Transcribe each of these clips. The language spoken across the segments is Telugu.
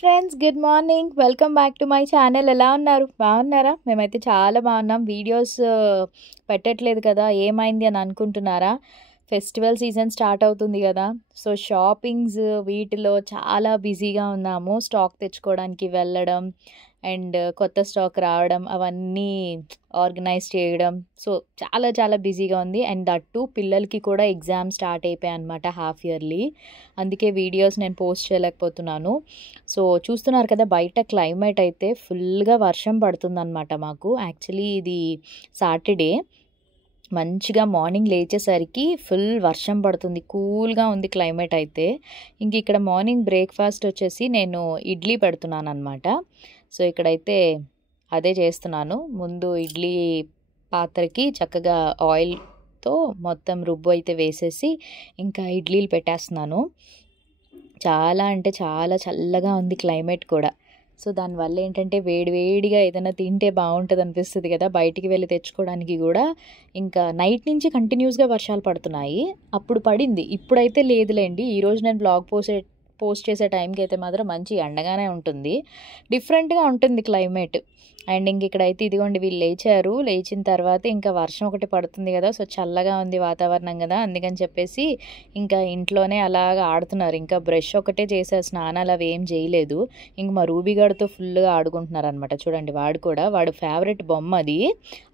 Friends, good morning. Welcome back to my channel. ఎలా ఉన్నారు? బాగున్నారా? మేమైతే చాలా బాగున్నాం. వీడియోస్ పెట్టట్లేదు కదా, ఏమైంది అని అనుకుంటున్నారా? ఫెస్టివల్ సీజన్ స్టార్ట్ అవుతుంది కదా, సో షాపింగ్స్ వీటిలో చాలా బిజీగా ఉన్నాము. స్టాక్ తెచ్చుకోవడానికి వెళ్ళడం అండ్ కొత్త స్టాక్ రావడం, అవన్నీ ఆర్గనైజ్ చేయడం, సో చాలా చాలా బిజీగా ఉంది. అండ్ దట్టు పిల్లలకి కూడా ఎగ్జామ్ స్టార్ట్ అయిపోయాయి అనమాట, హాఫ్ ఇయర్లీ. అందుకే వీడియోస్ నేను పోస్ట్ చేయలేకపోతున్నాను. సో చూస్తున్నారు కదా, బయట క్లైమేట్ అయితే ఫుల్గా వర్షం పడుతుందన్నమాట. మాకు యాక్చువల్లీ ఇది సాటర్డే, మంచిగా మార్నింగ్ లేచేసరికి ఫుల్ వర్షం పడుతుంది. కూల్గా ఉంది క్లైమేట్ అయితే. ఇంక ఇక్కడ మార్నింగ్ బ్రేక్ఫాస్ట్ వచ్చేసి నేను ఇడ్లీ పెడుతున్నాను అనమాట. సో ఇక్కడైతే అదే చేస్తున్నాను. ముందు ఇడ్లీ పాత్రకి చక్కగా ఆయిల్తో మొత్తం రుబ్బు అయితే వేసేసి ఇంకా ఇడ్లీలు పెట్టేస్తున్నాను. చాలా అంటే చాలా చల్లగా ఉంది క్లైమేట్ కూడా. సో దానివల్ల ఏంటంటే వేడివేడిగా ఏదైనా తింటే బాగుంటుంది అనిపిస్తుంది కదా, బయటికి వెళ్ళి తెచ్చుకోవడానికి కూడా. ఇంకా నైట్ నుంచి కంటిన్యూస్గా వర్షాలు పడుతున్నాయి. అప్పుడు పడింది, ఇప్పుడైతే లేదులేండి. ఈరోజు నేను బ్లాగ్ పోస్ట్ చేసే టైంకి అయితే మాత్రం మంచి ఎండగానే ఉంటుంది, డిఫరెంట్గా ఉంటుంది క్లైమేట్. అండ్ ఇంక ఇక్కడైతే ఇదిగోండి, వీళ్ళు లేచారు. లేచిన తర్వాత ఇంకా వర్షం ఒకటి పడుతుంది కదా, సో చల్లగా ఉంది వాతావరణం కదా, అందుకని చెప్పేసి ఇంకా ఇంట్లోనే అలాగా ఆడుతున్నారు. ఇంకా బ్రష్ ఒకటే చేశారు, స్నానాలు అవి ఏం చేయలేదు. ఇంక మా రూబీగాడితో ఫుల్గా ఆడుకుంటున్నారు అనమాట. చూడండి, వాడు ఫేవరెట్ బొమ్మ అది.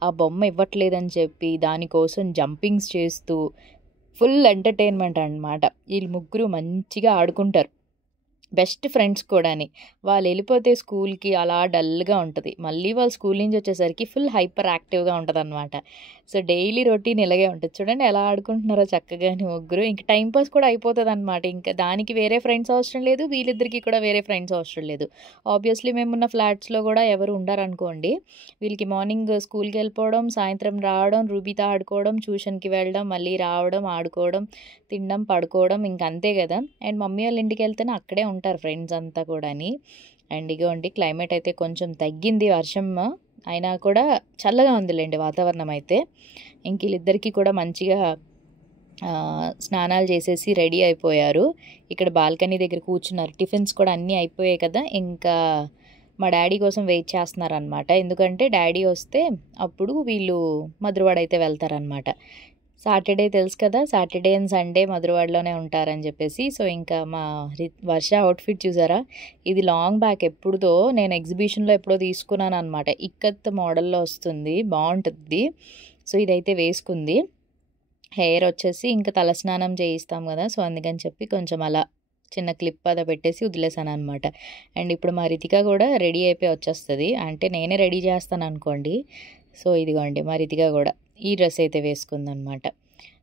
ఆ బొమ్మ ఇవ్వట్లేదని చెప్పి దానికోసం జంపింగ్స్ చేస్తూ ఫుల్ ఎంటర్టైన్మెంట్ అనమాట. వీళ్ళు ముగ్గురు మంచిగా ఆడుకుంటారు, బెస్ట్ ఫ్రెండ్స్ కూడాని. వాళ్ళు వెళ్ళిపోతే స్కూల్కి అలా డల్గా ఉంటుంది, మళ్ళీ వాళ్ళు స్కూల్ నుంచి వచ్చేసరికి ఫుల్ హైపర్ యాక్టివ్గా ఉంటుంది అనమాట. సో డైలీ రొటీన్ ఇలాగే ఉంటుంది. చూడండి ఎలా ఆడుకుంటున్నారో చక్కగా ముగ్గురు. ఇంక టైంపాస్ కూడా అయిపోతుంది అనమాట. ఇంకా దానికి వేరే ఫ్రెండ్స్ అవసరం లేదు, వీళ్ళిద్దరికి కూడా వేరే ఫ్రెండ్స్ అవసరం లేదు. ఆబ్వియస్లీ మేమున్న ఫ్లాట్స్లో కూడా ఎవరు ఉండరనుకోండి. వీళ్ళకి మార్నింగ్ స్కూల్కి వెళ్ళిపోవడం, సాయంత్రం రావడం, రూబీతో ఆడుకోవడం, ట్యూషన్కి వెళ్ళడం, మళ్ళీ రావడం, ఆడుకోవడం, తినడం, పడుకోవడం, ఇంకంతే కదా. అండ్ మమ్మీ వాళ్ళ ఇంటికి వెళ్తేనే అక్కడే ఉంటారు ఫ్రెండ్స్ అంతా కూడాని. అండ్ ఇగోండి, క్లైమేట్ అయితే కొంచెం తగ్గింది వర్షం అయినా కూడా చల్లగా ఉందిలేండి వాతావరణం అయితే. ఇంక వీళ్ళిద్దరికీ కూడా మంచిగా స్నానాలు చేసేసి రెడీ అయిపోయారు. ఇక్కడ బాల్కనీ దగ్గర కూర్చున్నారు. టిఫిన్స్ కూడా అన్నీ అయిపోయాయి కదా, ఇంకా మా డాడీ కోసం వెయిట్ చేస్తున్నారనమాట. ఎందుకంటే డాడీ వస్తే అప్పుడు వీళ్ళు మధురవాడ అయితే వెళ్తారనమాట. సాటర్డే తెలుసు కదా, సాటర్డే అండ్ సండే మధురవాడలోనే ఉంటారని చెప్పేసి. సో ఇంకా మా వర్ష అవుట్ఫిట్ చూసారా, ఇది లాంగ్ బ్యాక్ ఎప్పుడుదో నేను ఎగ్జిబిషన్లో ఎప్పుడో తీసుకున్నాను అనమాట. ఇక్కత్ మోడల్లో వస్తుంది, బాగుంటుంది. సో ఇదైతే వేసుకుంది. హెయిర్ వచ్చేసి ఇంకా తలస్నానం చేయిస్తాం కదా, సో అందుకని చెప్పి కొంచెం అలా చిన్న క్లిప్ అదా పెట్టేసి వదిలేసాను అనమాట. అండ్ ఇప్పుడు మా రితిక కూడా రెడీ అయిపోయి వచ్చేస్తుంది, అంటే నేనే రెడీ చేస్తాను అనుకోండి. సో ఇదిగోండి, మా రితిక కూడా ఈ డ్రెస్ అయితే వేసుకుందనమాట.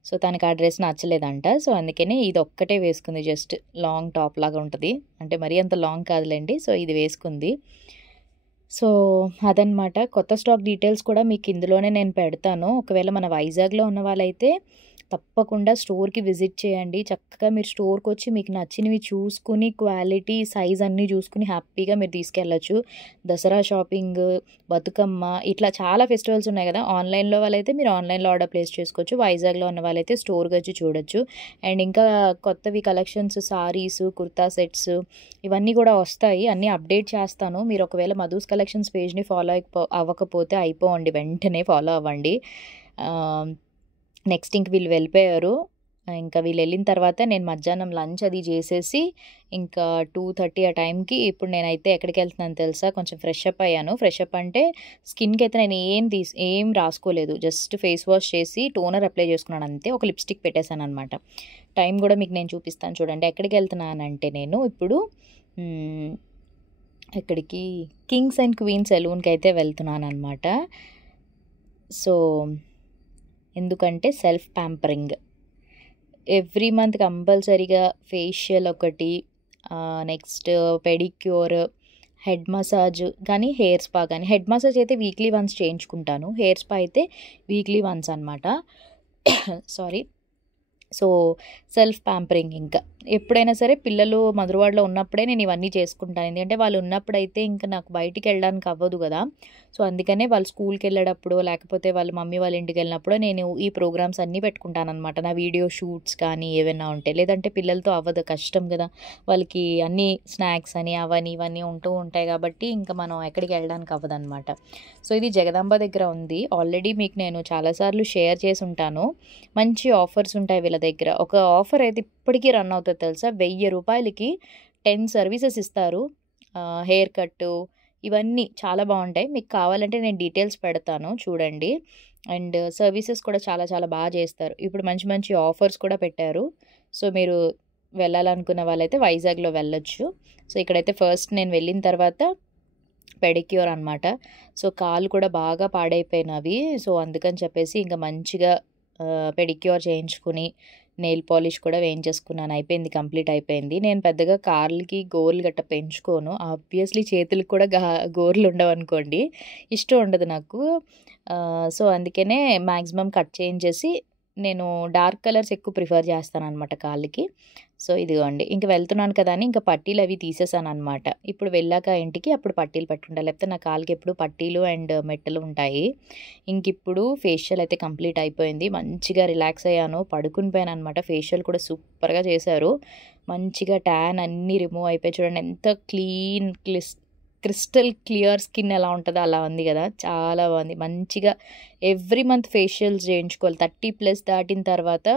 సో తనకి ఆ డ్రెస్ నచ్చలేదంట, సో అందుకని ఇది ఒక్కటే వేసుకుంది. జస్ట్ లాంగ్ టాప్ లాగా ఉంటుంది, అంటే మరీ అంత లాంగ్ కాదులేండి. సో ఇది వేసుకుంది. సో అదనమాట. కొత్త స్టాక్ డీటెయిల్స్ కూడా మీకు ఇందులోనే నేను పెడతాను. ఒకవేళ మన వైజాగ్లో ఉన్న వాళ్ళైతే తప్పకుండా స్టోర్కి విజిట్ చేయండి. చక్కగా మీరు స్టోర్కి వచ్చి మీకు నచ్చినవి చూసుకుని, క్వాలిటీ, సైజ్ అన్నీ చూసుకుని హ్యాపీగా మీరు తీసుకెళ్ళచ్చు. దసరా షాపింగ్, బతుకమ్మ, ఇట్లా చాలా ఫెస్టివల్స్ ఉన్నాయి కదా. ఆన్లైన్లో వాళ్ళైతే మీరు ఆన్లైన్లో ఆర్డర్ ప్లేస్ చేసుకోవచ్చు. వైజాగ్లో ఉన్న వాళ్ళైతే స్టోర్కి వచ్చి చూడొచ్చు. అండ్ ఇంకా కొత్తవి కలెక్షన్స్, సారీస్, కుర్తా సెట్స్ ఇవన్నీ కూడా వస్తాయి. అన్నీ అప్డేట్ చేస్తాను. మీరు ఒకవేళ మధుస్ కలెక్షన్స్ పేజ్ని ఫాలో అవ్వకపోతే అయిపోండి, వెంటనే ఫాలో అవ్వండి. నెక్స్ట్ ఇంక వీళ్ళు వెళ్ళిపోయారు. ఇంకా వీళ్ళు వెళ్ళిన తర్వాత నేను మధ్యాహ్నం లంచ్ అది చేసేసి ఇంకా 2:30 ఆ టైంకి ఇప్పుడు నేనైతే ఎక్కడికి వెళ్తున్నాను తెలుసా, కొంచెం ఫ్రెష్ అప్ అయ్యాను. ఫ్రెష్ అప్ అంటే స్కిన్కి అయితే నేను ఏం రాసుకోలేదు, జస్ట్ ఫేస్ వాష్ చేసి టోనర్ అప్లై చేసుకున్నాను అంతే. ఒక లిప్స్టిక్ పెట్టేశాను అనమాట. టైం కూడా మీకు నేను చూపిస్తాను చూడండి. ఎక్కడికి వెళ్తున్నానంటే నేను ఇప్పుడు ఎక్కడికి, కింగ్స్ అండ్ క్వీన్స్ సెలూన్కి అయితే వెళ్తున్నాను అనమాట. సో ఎందుకంటే సెల్ఫ్ ప్యాంపరింగ్ ఎవ్రీ మంత్ కంపల్సరీగా ఫేషియల్ ఒకటి, నెక్స్ట్ పెడిక్యూర్, హెడ్ మసాజ్ కానీ హెయిర్ స్పా కానీ. హెడ్ మసాజ్ అయితే వీక్లీ వన్స్ చేయించుకుంటాను, హెయిర్ స్పా అయితే వీక్లీ వన్స్ అనమాట. సారీ. సో సెల్ఫ్ ప్యాంపరింగ్ ఇంకా ఎప్పుడైనా సరే పిల్లలు మధురవాడలో ఉన్నప్పుడే నేను ఇవన్నీ చేసుకుంటాను. ఎందుకంటే వాళ్ళు ఉన్నప్పుడైతే ఇంకా నాకు బయటికి వెళ్ళడానికి అవ్వదు కదా! సో, అందుకనే వాళ్ళు స్కూల్‌కి వెళ్ళేటప్పుడో, లేకపోతే వాళ్ళ మమ్మీ వాళ్ళ ఇంటికి వెళ్ళినప్పుడో నేను ఈ ప్రోగ్రామ్స్ అన్నీ పెట్టుకుంటాననమాట. నా వీడియో షూట్స్ కానీ ఏవైనా ఉంటే. లేదంటే పిల్లలతో అవ్వదు, కష్టం కదా! వాళ్ళకి అన్నీ స్నాక్స్ అని అవని ఇవన్నీ ఉంటూ ఉంటాయి కాబట్టి ఇంకా మనం ఎక్కడికి వెళ్ళడానికి అవ్వదనమాట. సో, ఇది జగదాంబ దగ్గర ఉంది. ఆల్రెడీ మీకు నేను చాలా సార్లు షేర్ చేసి ఉంటాను. మంచి ఆఫర్స్ ఉంటాయి వీళ్ళ దగ్గర. ఒక ఆఫర్ అయితే ఇప్పటికీ రన్ అవుతది తెలుసా? ₹1000కి 10 సర్వీసెస్ ఇస్తారు. హెయిర్ కట్టు ఇవన్నీ చాలా బావుంటాయి. మీకు కావాలంటే నేను డీటెయిల్స్ పెడతాను చూడండి. అండ్ సర్వీసెస్ కూడా చాలా చాలా బా చేస్తారు. ఇప్పుడు మంచి మంచి ఆఫర్స్ కూడా పెట్టారు. సో, మీరు వెళ్ళాలనుకున్న వాళ్ళైతే వైజాగ్‌లో వెళ్ళొచ్చు. సో, ఇక్కడైతే ఫస్ట్ నేను వెళ్ళిన తర్వాత పెడిక్యూర్ అనమాట. సో, కాళ్ళు కూడా బాగా పాడైపోయినవి. సో, అందుకని చెప్పేసి ఇంక మంచిగా పెడిక్యూర్ చేయించుకుని, నెయిల్ పాలిష్ కూడా వేయించేసుకున్నాను. అయిపోయింది, కంప్లీట్ అయిపోయింది. నేను పెద్దగా కాళ్ళకి గోర్లు గట్టా పెంచుకోను. ఆబ్వియస్లీ చేతులకు కూడా గోర్లు ఉండవనుకోండి. ఇష్టం ఉండదు నాకు. సో, అందుకనే మాక్సిమం కట్ చేయించేసి నేను డార్క్ కలర్స్ ఎక్కువ ప్రిఫర్ చేస్తాననమాట కాళ్ళకి. సో, ఇదిగోండి. ఇంక వెళ్తున్నాను కదా అని ఇంక పట్టీలవి తీసేసాననమాట. ఇప్పుడు వెళ్ళాక ఇంటికి అప్పుడు పట్టీలు పెట్టుకుంటా. లేకపోతే నా కాళ్ళకి ఎప్పుడు పట్టీలు అండ్ మెట్టలు ఉంటాయి. ఇంకిప్పుడు ఫేషియల్ అయితే కంప్లీట్ అయిపోయింది. మంచిగా రిలాక్స్ అయ్యాను. పడుకుని పోయాననమాట. ఫేషియల్ కూడా సూపర్‌గా చేశారు. మంచిగా ట్యాన్ అన్నీ రిమూవ్ అయిపోయి చూడండి ఎంత క్రిస్టల్ క్లియర్ స్కిన్ ఎలా ఉంటదో అలా ఉంది గదా! చాలా బాగుంది. మంచిగా ఎవ్రీ మంత్ ఫేషియల్స్ చేయించుకోవాలి. 30+ దాటిన తర్వాత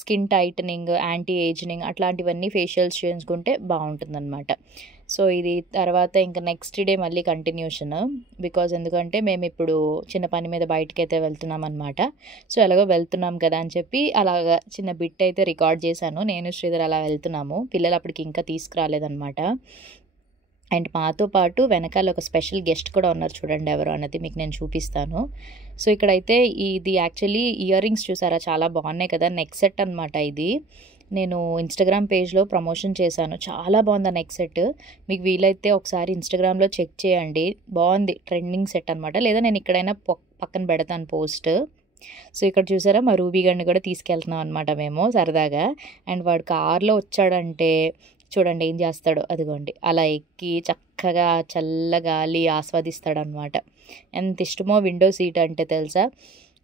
స్కిన్ టైటనింగ్, యాంటీ ఏజింగ్ అట్లాంటివన్నీ ఫేషియల్స్ చేయించుకుంటే బావుంటుందనమాట. సో, ఇది తర్వాత ఇంక నెక్స్ట్ డే మళ్ళీ కంటిన్యూషన్. బికాజ్ ఎందుకంటే మేమిప్పుడు చిన్న పని మీద బయటికైతే వెళ్తున్నామనమాట. సో, ఎలాగో వెళ్తున్నాం కదా అని చెప్పి అలాగా చిన్న బిట్ అయితే రికార్డ్ చేశాను. నేను శ్రీధర్ అలా వెళ్తున్నాము. పిల్లలు అప్పటికి ఇంకా తీసుకురాలేదనమాట. అండ్ మాతో పాటు వెనకాల ఒక స్పెషల్ గెస్ట్ కూడా ఉన్నారు చూడండి ఎవరు అన్నది మీకు నేను చూపిస్తాను. సో, ఇక్కడైతే ఇది యాక్చువల్లీ ఇయర్ రింగ్స్ చూసారా చాలా బాగున్నాయి కదా! నెక్ సెట్ అనమాట ఇది. నేను ఇన్‌స్టాగ్రామ్ పేజ్‌లో ప్రమోషన్ చేశాను. చాలా బాగుంది ఆ నెక్ సెట్. మీకు వీలైతే ఒకసారి ఇన్‌స్టాగ్రామ్‌లో చెక్ చేయండి. బాగుంది, ట్రెండింగ్ సెట్ అనమాట. లేదా నేను ఇక్కడైనా పక్కన పెడతాను పోస్ట్. సో, ఇక్కడ చూసారా మా రూబీ గాడిని కూడా తీసుకెళ్తున్నాం అనమాట మేము సరదాగా. అండ్ వాడు కార్‌లో వచ్చాడంటే చూడండి ఏం చేస్తాడో. అదిగోండి అలా ఎక్కి చక్కగా చల్ల గాలి ఆస్వాదిస్తాడనమాట. ఎంత ఇష్టమో విండో సీట్ అంటే తెలుసా?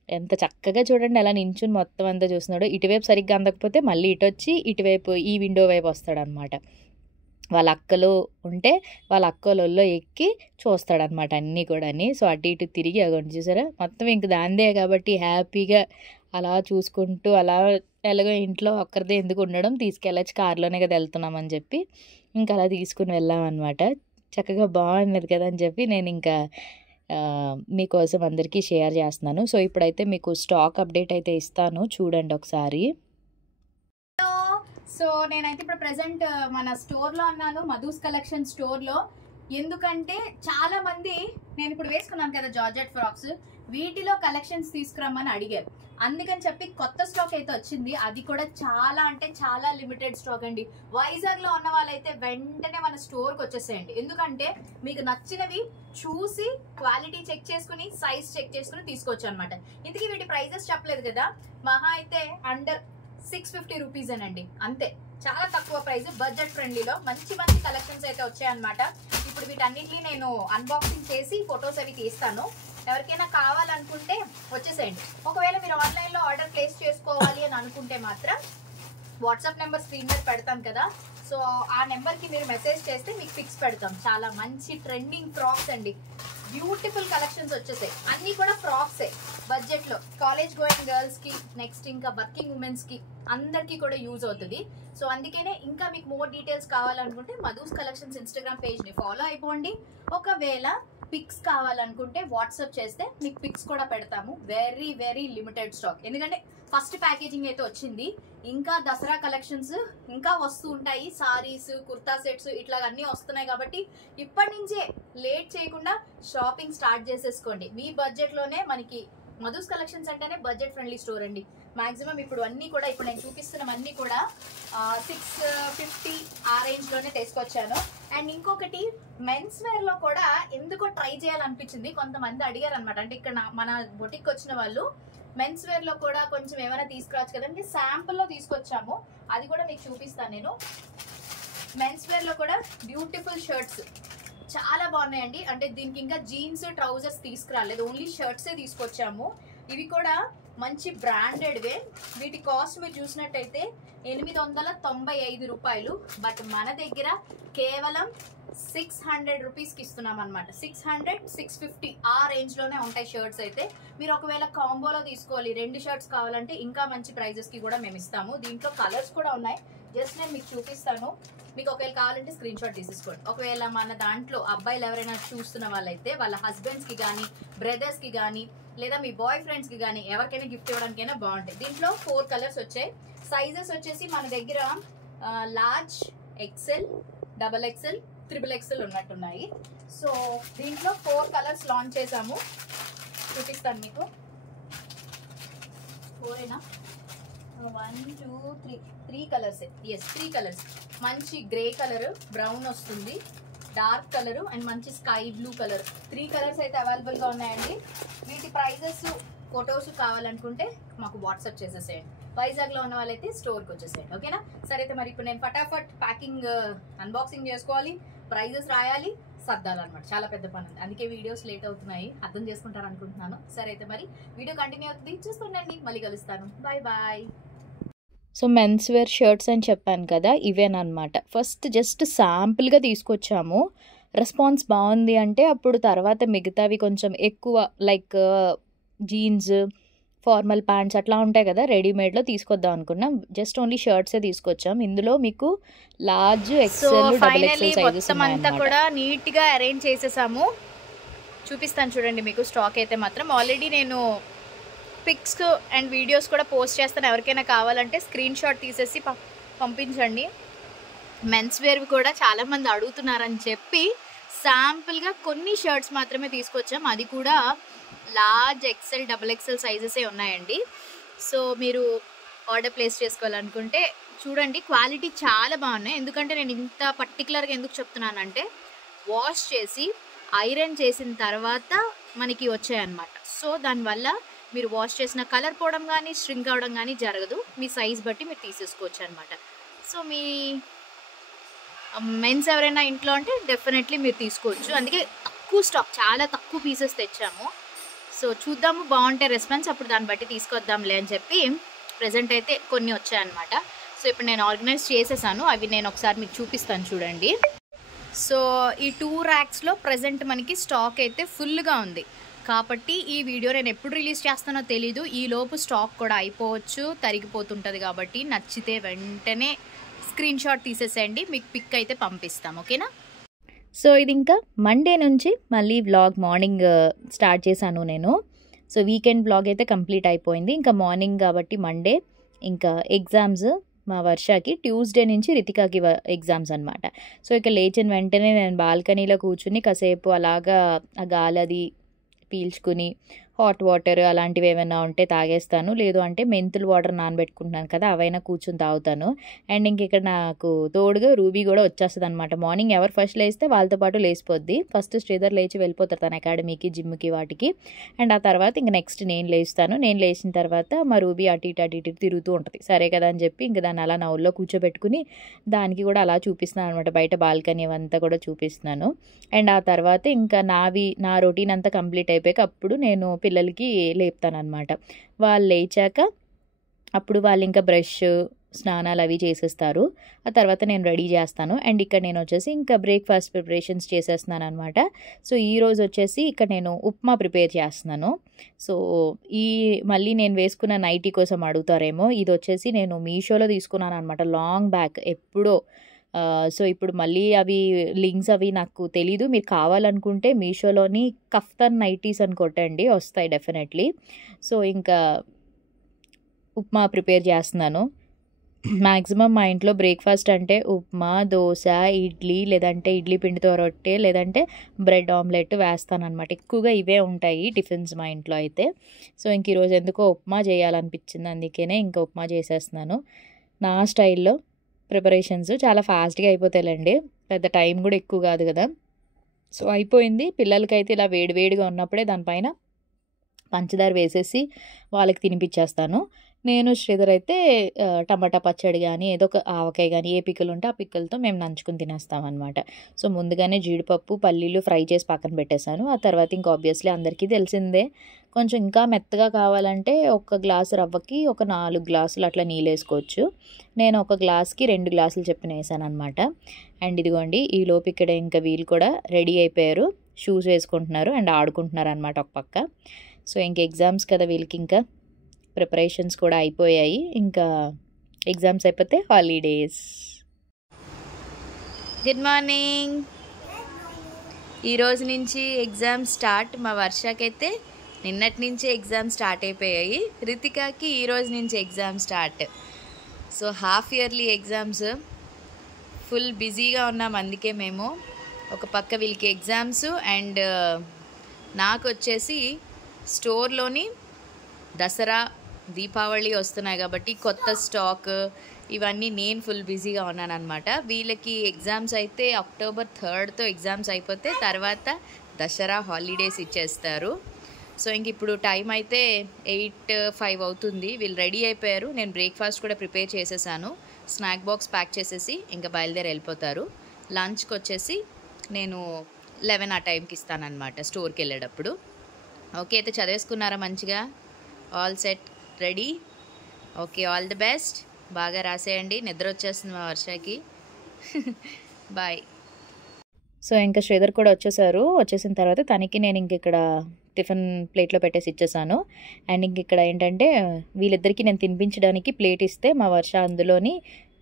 ఎంత చక్కగా చూడండి అలా నించుని మొత్తం అంతా చూస్తున్నాడో. ఇటువైపు సరిగ్గా అందకపోతే మళ్ళీ ఇటొచ్చి ఇటువైపు ఈ విండో వైపు వస్తాడనమాట. వాళ్ళ అక్కలు ఉంటే వాళ్ళ అక్కోళ్ళల్లో ఎక్కి చూస్తాడనమాట అన్నీ కూడాని. సో, అటు ఇటు తిరిగి అగోండి చూసారా? మొత్తం ఇంక దానిదే కాబట్టి హ్యాపీగా అలా చూసుకుంటూ అలా ఎలాగో ఇంట్లో ఒక్కరిదే ఎందుకు ఉండడం, తీసుకెళ్ళొచ్చు కార్‌లోనే కదా వెళ్తున్నామని చెప్పి ఇంక అలా తీసుకుని వెళ్ళామనమాట. చక్కగా బాగున్నది కదా అని చెప్పి నేనింకా మీకోసం అందరికీ షేర్ చేస్తున్నాను. సో, ఇప్పుడైతే మీకు స్టాక్ అప్డేట్ అయితే ఇస్తాను చూడండి ఒకసారి. సో, నేనైతే ఇప్పుడు ప్రెజెంట్ మన స్టోర్లో ఉన్నాను, మధుస్ కలెక్షన్ స్టోర్లో. ఎందుకంటే చాలా మంది నేను ఇప్పుడు వేసుకున్నాను కదా జార్జెట్ ఫ్రాక్స్, వీటిలో కలెక్షన్స్ తీసుకురమ్మని అడిగారు. అందుకని చెప్పి కొత్త స్టాక్ అయితే వచ్చింది. అది కూడా చాలా అంటే చాలా లిమిటెడ్ స్టాక్ అండి. వైజాగ్లో ఉన్న వాళ్ళైతే వెంటనే మన స్టోర్కి వచ్చేసేయండి. ఎందుకంటే మీకు నచ్చినవి చూసి క్వాలిటీ చెక్ చేసుకుని సైజ్ చెక్ చేసుకుని తీసుకోవచ్చు అనమాట. ఇందుకే వీటి ప్రైజెస్ చెప్పలేదు కదా, మహా అయితే అండర్ 650 రూపీస్ అండి, అంతే. చాలా తక్కువ ప్రైస్, బడ్జెట్ ఫ్రెండ్లీలో మంచి మంచి కలెక్షన్స్ అయితే వచ్చాయన్నమాట. ఇప్పుడు వీటన్నిటిని నేను అన్బాక్సింగ్ చేసి ఫొటోస్ అవి తీస్తాను. ఎవరికైనా కావాలనుకుంటే వచ్చేసేయండి. ఒకవేళ మీరు ఆన్లైన్లో ఆర్డర్ ప్లేస్ చేసుకోవాలి అని అనుకుంటే మాత్రం వాట్సాప్ నెంబర్ స్క్రీన్ మీద పెడతాను కదా, సో ఆ నెంబర్కి మీరు మెసేజ్ చేస్తే మీకు పిక్స్ పెడతాం. చాలా మంచి ట్రెండింగ్ ఫ్రాక్స్ అండి, బ్యూటిఫుల్ కలెక్షన్స్ వచ్చేసాయి. అన్నీ కూడా ఫ్రాక్సే బడ్జెట్లో. కాలేజ్ గోయింగ్ గర్ల్స్కి, నెక్స్ట్ ఇంకా వర్కింగ్ ఉమెన్స్కి అందరికీ కూడా యూజ్ అవుతుంది. సో అందుకనే ఇంకా మీకు మోర్ డీటెయిల్స్ కావాలనుకుంటే మధుస్ కలెక్షన్స్ ఇన్స్టాగ్రామ్ పేజ్ని ఫాలో అయిపోండి. ఒకవేళ పిక్స్ కావాలనుకుంటే వాట్సాప్ చేస్తే మీకు పిక్స్ కూడా పెడతాము. వెరీ వెరీ లిమిటెడ్ స్టాక్, ఎందుకంటే ఫస్ట్ ప్యాకేజింగ్ అయితే వచ్చింది. ఇంకా దసరా కలెక్షన్స్ ఇంకా వస్తూ ఉంటాయి. సారీస్, కుర్తా సెట్స్ ఇట్లా అన్నీ వస్తున్నాయి కాబట్టి ఇప్పటి నుంచే లేట్ చేయకుండా షాపింగ్ స్టార్ట్ చేసేసుకోండి. మీ బడ్జెట్లోనే మనకి మధుస్ కలెక్షన్స్ అంటేనే బడ్జెట్ ఫ్రెండ్లీ స్టోర్ అండి. మాక్సిమం ఇప్పుడు అన్నీ కూడా ఇప్పుడు నేను చూపిస్తున్నవన్నీ కూడా 650 ఆ రేంజ్లోనే తీసుకొచ్చాను. అండ్ ఇంకొకటి మెన్స్ వేర్లో కూడా ఎందుకో ట్రై చేయాలనిపించింది. కొంతమంది అడిగారు అనమాట, అంటే ఇక్కడ మన బొటిక్ వచ్చిన వాళ్ళు మెన్స్ వేర్ లో కూడా కొంచెం ఏమైనా తీసుకురావచ్చు కదండి, శాంపుల్ లో తీసుకొచ్చాము, అది కూడా మీకు చూపిస్తాను నేను. మెన్స్ వేర్ లో కూడా బ్యూటిఫుల్ షర్ట్స్ చాలా బాగున్నాయండి. అంటే దీనికి ఇంకా జీన్స్ ట్రౌజర్స్ తీసుకురాలేదు, ఓన్లీ షర్ట్సే తీసుకొచ్చాము. ఇవి కూడా మంచి బ్రాండెడ్వే. వీటి కాస్ట్ మీరు చూసినట్టయితే 895 రూపాయలు. బట్ మన దగ్గర కేవలం 600 రూపీస్కి ఇస్తున్నాం అనమాట. 600, 650 ఆ రేంజ్లోనే ఉంటాయి షర్ట్స్ అయితే. మీరు ఒకవేళ కాంబోలో తీసుకోవాలి, 2 షర్ట్స్ కావాలంటే ఇంకా మంచి ప్రైజెస్కి కూడా మేము ఇస్తాము. దీంట్లో కలర్స్ కూడా ఉన్నాయి, జస్ట్ నేను మీకు చూపిస్తాను. మీకు ఒకవేళ కావాలంటే స్క్రీన్ షాట్ తీసేసుకోండి. ఒకవేళ మన దాంట్లో అబ్బాయిలు ఎవరైనా చూస్తున్న వాళ్ళైతే వాళ్ళ హస్బెండ్స్కి కానీ, బ్రదర్స్కి కానీ, లేదా మీ బాయ్ ఫ్రెండ్స్కి కానీ ఎవరికైనా గిఫ్ట్ ఇవ్వడానికైనా బాగుంటాయి. దీంట్లో 4 కలర్స్ వచ్చాయి. సైజెస్ వచ్చేసి మన దగ్గర లార్జ్, ఎక్సెల్, XXL, XXL ఉన్నట్టున్నాయి. సో దీంట్లో 4 కలర్స్ లాంచ్ చేసాము, చూపిస్తాను మీకు. 4ఏనా? 1, 2, 3 కలర్స్. Yes, 3 colours. మంచి గ్రే కలర్, బ్రౌన్ వస్తుంది, డార్క్ కలర్ అండ్ మంచి స్కై బ్లూ కలర్. 3 కలర్స్ అయితే అవైలబుల్గా ఉన్నాయండి. వీటి ప్రైజెస్, ఫొటోస్ కావాలనుకుంటే మాకు వాట్సాప్ చేసేసేయండి. వైజాగ్లో ఉన్న వాళ్ళైతే స్టోర్కి వచ్చేసేయండి, ఓకేనా? సరే అయితే మరి ఇప్పుడు నేను ఫటాఫట్ ప్యాకింగ్, అన్బాక్సింగ్ చేసుకోవాలి, ప్రైజెస్ రాయాలి, సర్దాలన్నమాట. చాలా పెద్ద పని ఉంది, అందుకే వీడియోస్ లేట్ అవుతున్నాయి, అర్థం చేసుకుంటారు అనుకుంటున్నాను. సరే అయితే మరి వీడియో కంటిన్యూ అవుతుంది, చూస్తుండండి. మళ్ళీ కలుస్తాను, bye bye. So men's wear shirts అని చెప్పాను కదా, ఇవేనమాట. ఫస్ట్ జస్ట్ శాంపుల్గా తీసుకొచ్చాము, రెస్పాన్స్ బాగుంది అంటే అప్పుడు తర్వాత మిగతావి కొంచెం ఎక్కువ, లైక్ జీన్స్, ఫార్మల్ ప్యాంట్స్ అట్లా ఉంటాయి కదా, రెడీమేడ్లో తీసుకొద్దాం అనుకున్నాం. జస్ట్ ఓన్లీ షర్ట్సే తీసుకొచ్చాం. ఇందులో మీకు లార్జ్, ఎక్సెల్, XXL సైజెస్ అంతా కూడా నీట్గా అరేంజ్ చేసేసాము. చూపిస్తాను చూడండి మీకు. స్టాక్ అయితే మాత్రం ఆల్రెడీ నేను పిక్స్ అండ్ వీడియోస్ కూడా పోస్ట్ చేస్తాను. ఎవరికైనా కావాలంటే స్క్రీన్ షాట్ తీసేసి పంపించండి. మెన్స్ వేర్ కూడా చాలామంది అడుగుతున్నారని చెప్పి శాంపుల్గా కొన్ని షర్ట్స్ మాత్రమే తీసుకొచ్చాం. అది కూడా లార్జ్, ఎక్సెల్, XXL సైజెసే ఉన్నాయండి. సో మీరు ఆర్డర్ ప్లేస్ చేసుకోవాలనుకుంటే చూడండి, క్వాలిటీ చాలా బాగున్నాయి. ఎందుకంటే నేను ఇంత పర్టికులర్గా ఎందుకు చెప్తున్నానంటే వాష్ చేసి ఐరన్ చేసిన తర్వాత మనకి వచ్చాయన్నమాట. సో దానివల్ల మీరు వాష్ చేసిన కలర్ పోవడం కానీ, స్ట్రింక్ అవడం కానీ జరగదు. మీ సైజ్ బట్టి మీరు తీసేసుకోవచ్చు అనమాట. సో మీ మెన్స్ ఎవరైనా ఇంట్లో అంటే డెఫినెట్లీ మీరు తీసుకోవచ్చు. అందుకే తక్కువ స్టాక్, చాలా తక్కువ పీసెస్ తెచ్చాము. సో చూద్దాము, బాగుంటే రెస్పాన్స్, అప్పుడు దాన్ని బట్టి తీసుకొద్దాంలే అని చెప్పి ప్రెజెంట్ అయితే కొన్ని వచ్చాయన్నమాట. సో ఇప్పుడు నేను ఆర్గనైజ్ చేసేసాను, అవి నేను ఒకసారి మీకు చూపిస్తాను చూడండి. సో ఈ 2 ర్యాక్స్లో ప్రెజెంట్ మనకి స్టాక్ అయితే ఫుల్గా ఉంది. కాబట్టి ఈ వీడియో నేను ఎప్పుడు రిలీజ్ చేస్తానో తెలీదు, ఈ లోపు స్టాక్ కూడా అయిపోవచ్చు, తరిగిపోతుంటుంది. కాబట్టి నచ్చితే వెంటనే స్క్రీన్ షాట్ తీసేసేయండి, మీకు పిక్ అయితే పంపిస్తాం, ఓకేనా? సో ఇది ఇంకా మండే నుంచి మళ్ళీ వ్లాగ్ మార్నింగ్ స్టార్ట్ చేశాను నేను. సో వీకెండ్ వ్లాగ్ అయితే కంప్లీట్ అయిపోయింది. ఇంకా మార్నింగ్ కాబట్టి మండే, ఇంకా ఎగ్జామ్స్ మా వర్షకి ట్యూస్డే నుంచి రితికాకి ఎగ్జామ్స్ అనమాట. సో ఇక లేచిన వెంటనే నేను బాల్కనీలో కూర్చుని కాసేపు అలాగా ఆ గాలది పీల్చుకుని హాట్ వాటర్ అలాంటివి ఏమైనా ఉంటే తాగేస్తాను, లేదు అంటే మెంతులు వాటర్ నానబెట్టుకుంటున్నాను కదా, అవైనా కూర్చొని తాగుతాను. అండ్ ఇంక ఇక్కడ నాకు తోడుగా రూబీ కూడా వచ్చేస్తుంది అనమాట. మార్నింగ్ ఎవరు ఫస్ట్ లేస్తే వాళ్ళతో పాటు లేచిపోద్ది. ఫస్ట్ శ్రీధర్ లేచి వెళ్ళిపోతారు తన అకాడమీకి, జిమ్కి, వాటికి. అండ్ ఆ తర్వాత ఇంక నెక్స్ట్ నేను లేస్తాను. నేను లేచిన తర్వాత మా రూబీ అటు ఇటు తిరుగుతూ ఉంటుంది. సరే కదా అని చెప్పి ఇంక దాన్ని అలా నవ్వుల్లో కూర్చోబెట్టుకుని దానికి కూడా అలా చూపిస్తున్నాను అనమాట. బయట బాల్కనీ అవంతా కూడా చూపిస్తున్నాను. అండ్ ఆ తర్వాత ఇంకా నా రొటీన్ అంతా కంప్లీట్ అయిపోయాక అప్పుడు నేను పిల్లలకి లేపుతానమాట. వాళ్ళు లేచాక అప్పుడు వాళ్ళు ఇంకా బ్రష్, స్నానాలు అవి చేసేస్తారు. ఆ తర్వాత నేను రెడీ చేస్తాను. అండ్ ఇక్కడ నేను వచ్చేసి ఇంకా బ్రేక్ఫాస్ట్ ప్రిపరేషన్స్ చేసేస్తున్నాను అనమాట. సో ఈరోజు వచ్చేసి ఇక్కడ నేను ఉప్మా ప్రిపేర్ చేస్తున్నాను. సో మళ్ళీ నేను వేసుకున్న నైటీ కోసం అడుగుతారేమో, ఇది వచ్చేసి నేను మీషోలో తీసుకున్నాను అనమాట, లాంగ్ బ్యాక్ ఎప్పుడో. సో ఇప్పుడు మళ్ళీ అవి లింక్స్ అవి నాకు తెలీదు, మీరు కావాలనుకుంటే మీషోలోని కఫ్తాన్ నైటీస్ అని కొట్టండి, వస్తాయి డెఫినెట్లీ. సో ఇంకా ఉప్మా ప్రిపేర్ చేస్తున్నాను. మ్యాక్సిమం మా ఇంట్లో బ్రేక్ఫాస్ట్ అంటే ఉప్మా, దోశ, ఇడ్లీ, లేదంటే ఇడ్లీ పిండితో రొట్టె, లేదంటే బ్రెడ్ ఆమ్లెట్ వేస్తానమాట. ఎక్కువగా ఇవే ఉంటాయి టిఫిన్స్ మా ఇంట్లో అయితే. సో ఇంక ఈరోజు ఎందుకో ఉప్మా చేయాలనిపించింది, అందుకనే ఇంకా ఉప్మా చేసేస్తున్నాను నా స్టైల్లో. ప్రిపరేషన్స్ చాలా ఫాస్ట్గా అయిపోతాయిలేండి, పెద్ద టైం కూడా ఎక్కువ కాదు కదా. సో అయిపోయింది. పిల్లలకైతే ఇలా వేడివేడిగా ఉన్నప్పుడే దానిపైన పంచదార వేసేసి వాళ్ళకి తినిపించేస్తాను. నేను శ్రీధర్ అయితే టమాటా పచ్చడి కానీ ఏదో ఒక ఆవకాయ కానీ ఏ పిక్కలు ఉంటే ఆ పిక్కలతో మేము నంచుకుని తినేస్తామన్నమాట. సో ముందుగానే జీడిపప్పు పల్లీలు ఫ్రై చేసి పక్కన పెట్టేశాను. ఆ తర్వాత ఇంకా ఆబ్వియస్లీ అందరికీ తెలిసిందే, కొంచెం ఇంకా మెత్తగా కావాలంటే ఒక గ్లాసు రవ్వకి ఒక 4 గ్లాసులు అట్లా నీళ్ళు వేసుకోవచ్చు. నేను ఒక గ్లాస్కి 2 గ్లాసులు చెప్పిన వేసాను అనమాట. అండ్ ఇదిగోండి ఈలోపు ఇక్కడ ఇంకా వీళ్ళు కూడా రెడీ అయిపోయారు, షూస్ వేసుకుంటున్నారు అండ్ ఆడుకుంటున్నారు అనమాట ఒక పక్క. సో ఇంక ఎగ్జామ్స్ కదా వీళ్ళకి, ఇంకా ప్రిపరేషన్స్ కూడా అయిపోయాయి, ఇంకా ఎగ్జామ్స్ అయిపోతే హాలిడేస్. Good morning. ఈరోజు నుంచి ఎగ్జామ్ స్టార్ట్. మా వర్షకైతే నిన్నటి నుంచి ఎగ్జామ్ స్టార్ట్ అయిపోయాయి, రితికాకి ఈరోజు నుంచి exam start. So half yearly exams, full బిజీగా ఉన్నాం. అందుకే మేము ఒక పక్క వీళ్ళకి ఎగ్జామ్స్ అండ్ నాకు వచ్చేసి స్టోర్లోని దసరా దీపావళి వస్తున్నాయి కాబట్టి కొత్త స్టాక్ ఇవన్నీ నేను ఫుల్ బిజీగా ఉన్నాను అనమాట. వీళ్ళకి ఎగ్జామ్స్ అయితే అక్టోబర్ 3తో ఎగ్జామ్స్ అయిపోతే తర్వాత దసరా హాలిడేస్ ఇచ్చేస్తారు. సో ఇంక ఇప్పుడు టైం అయితే 8:05 అవుతుంది. వీళ్ళు రెడీ అయిపోయారు, నేను బ్రేక్ఫాస్ట్ కూడా ప్రిపేర్ చేసేసాను, స్నాక్ బాక్స్ ప్యాక్ చేసేసి ఇంకా బయలుదేరి వెళ్ళిపోతారు. లంచ్కి వచ్చేసి నేను 11 ఆ టైంకి ఇస్తానన్నమాట స్టోర్కి వెళ్ళేటప్పుడు. ఓకే అయితే చదివేసుకున్నారా మంచిగా? All set, ready? Okay, all the best. బాగా రాసేయండి, నిద్ర వచ్చేస్తుంది మా వర్షకి. బాయ్. సో ఇంకా శ్రీధర్ కూడా వచ్చేసిన తర్వాత తనకి నేను ఇంక ఇక్కడ టిఫిన్ ప్లేట్లో పెట్టేసి ఇచ్చేసాను. అండ్ ఇంక ఇక్కడ ఏంటంటే వీళ్ళిద్దరికీ నేను తినిపించడానికి ప్లేట్ ఇస్తే మా వర్ష అందులోని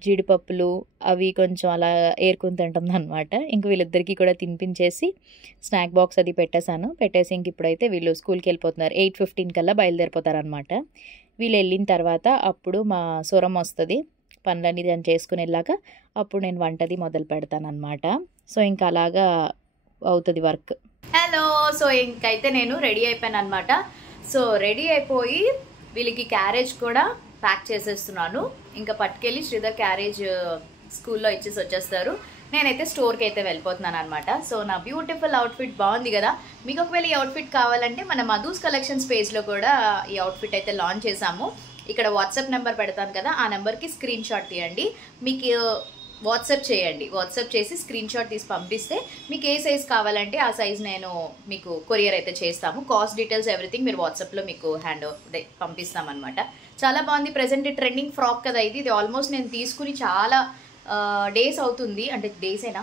జీడిపప్పులు అవి కొంచెం అలా ఏరుకుని తింటుంది అనమాట. ఇంక వీళ్ళిద్దరికీ కూడా తినిపించేసి స్నాక్ బాక్స్ అది పెట్టేసి ఇంక ఇప్పుడైతే వీళ్ళు స్కూల్కి వెళ్ళిపోతున్నారు. 8:15 కల్లా బయలుదేరిపోతారనమాట. వీళ్ళు వెళ్ళిన తర్వాత అప్పుడు మా సొరం వస్తుంది, పనులన్నీ దాన్ని చేసుకుని వెళ్ళాక అప్పుడు నేను వంటది మొదలు పెడతాను అనమాట. సో ఇంకా అలాగా అవుతుంది వర్క్. హలో, సో ఇంకైతే నేను రెడీ అయిపోయాను అనమాట. సో రెడీ అయిపోయి వీళ్ళకి క్యారేజ్ కూడా ప్యాక్ చేసేస్తున్నాను. ఇంకా పట్టుకెళ్ళి శ్రీధర్ క్యారేజ్ స్కూల్లో ఇచ్చేసి వచ్చేస్తారు. నేనైతే స్టోర్కి అయితే వెళ్ళిపోతున్నాను అనమాట. సో నా బ్యూటిఫుల్ అవుట్ఫిట్ బాగుంది కదా. మీకు ఒకవేళ ఈ అవుట్ఫిట్ కావాలంటే మన మధుస్ కలెక్షన్స్ పేజ్లో కూడా ఈ అవుట్ఫిట్ అయితే లాంచ్ చేసాము. ఇక్కడ వాట్సాప్ నెంబర్ పెడతాను కదా, ఆ నెంబర్కి స్క్రీన్ షాట్ తీయండి, మీకు వాట్సాప్ చేయండి. వాట్సాప్ చేసి స్క్రీన్ షాట్ తీసి పంపిస్తే మీకు ఏ సైజ్ కావాలంటే ఆ సైజ్ నేను మీకు కొరియర్ అయితే చేస్తాము. కాస్ట్ డీటెయిల్స్ ఎవ్రీథింగ్ మీరు వాట్సాప్లో మీకు పంపిస్తామన్నమాట. చాలా బాగుంది. ప్రెజెంట్ ట్రెండింగ్ ఫ్రాక్ కదా ఇది. ఆల్మోస్ట్ నేను తీసుకుని చాలా డేస్ అవుతుంది, అంటే డేసేనా,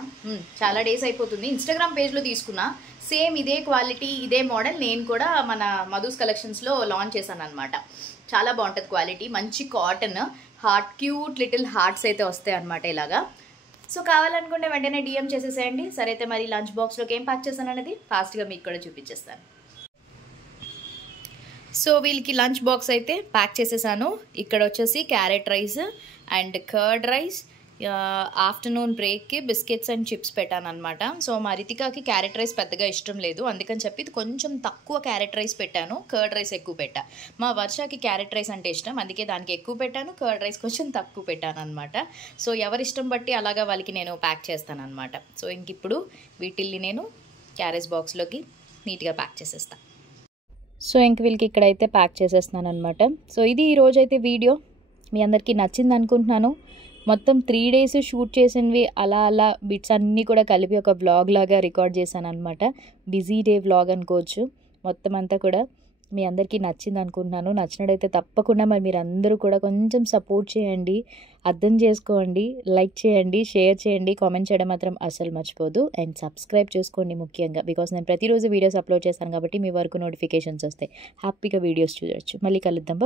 చాలా డేస్ అయిపోతుంది. ఇన్స్టాగ్రామ్ పేజ్లో తీసుకున్నా, సేమ్ ఇదే క్వాలిటీ ఇదే మోడల్ నేను కూడా మన మధుస్ కలెక్షన్స్లో లాంచ్ చేశాను అనమాట. చాలా బాగుంటుంది క్వాలిటీ, మంచి cotton, heart cute little hearts అయితే వస్తాయి అనమాట ఇలాగా. సో కావాలనుకుంటే వెంటనే డిఎం చేసేసేయండి. సరే అయితే మరి లంచ్ బాక్స్లోకి ఏం ప్యాక్ చేశాను అనేది ఫాస్ట్గా మీకు కూడా చూపించేస్తాను. సో వీళ్ళకి లంచ్ బాక్స్ అయితే ప్యాక్ చేసేసాను. ఇక్కడ వచ్చేసి carrot rice and curd rice, afternoon బ్రేక్కి బిస్కెట్స్ అండ్ చిప్స్ పెట్టాను అనమాట. సో మా రితికాకి క్యారెట్ రైస్ పెద్దగా ఇష్టం లేదు, అందుకని చెప్పి కొంచెం తక్కువ క్యారెట్ రైస్ పెట్టాను, కర్డ్ రైస్ ఎక్కువ పెట్టా. మా వర్షకి క్యారెట్ రైస్ అంటే ఇష్టం, అందుకే దానికి ఎక్కువ పెట్టాను, కర్డ్ రైస్ కొంచెం తక్కువ పెట్టాను అనమాట. సో ఎవరి ఇష్టం బట్టి అలాగా వాళ్ళకి నేను ప్యాక్ చేస్తాను అనమాట. సో ఇంక ఇప్పుడు వీటిల్ని నేను క్యారేజ్ బాక్స్లోకి నీట్గా ప్యాక్ చేసేస్తాను. సో ఇంక వీళ్ళకి ఇక్కడైతే ప్యాక్ చేసేస్తున్నాను అనమాట. సో ఇది ఈరోజైతే వీడియో మీ అందరికీ నచ్చింది అనుకుంటున్నాను. మొత్తం 3 days షూట్ చేసినవి అలా బిట్స్ అన్నీ కూడా కలిపి ఒక వ్లాగ్ లాగా రికార్డ్ చేశాను అనమాట. బిజీ డే వ్లాగ్ అనుకోవచ్చు. మొత్తం అంతా కూడా మీ అందరికీ నచ్చింది అనుకుంటున్నాను. నచ్చినట్టయితే తప్పకుండా మరి మీరు అందరూ కూడా కొంచెం సపోర్ట్ చేయండి, అర్థం చేసుకోండి, లైక్ చేయండి, షేర్ చేయండి, కామెంట్ చేయడం మాత్రం అసలు మర్చిపోదు. అండ్ సబ్స్క్రైబ్ చేసుకోండి ముఖ్యంగా, బికాస్ నేను ప్రతిరోజు వీడియోస్ అప్లోడ్ చేస్తాను కాబట్టి మీ వరకు నోటిఫికేషన్స్ వస్తాయి, హ్యాపీగా వీడియోస్ చూడొచ్చు. మళ్ళీ కలుద్దాం.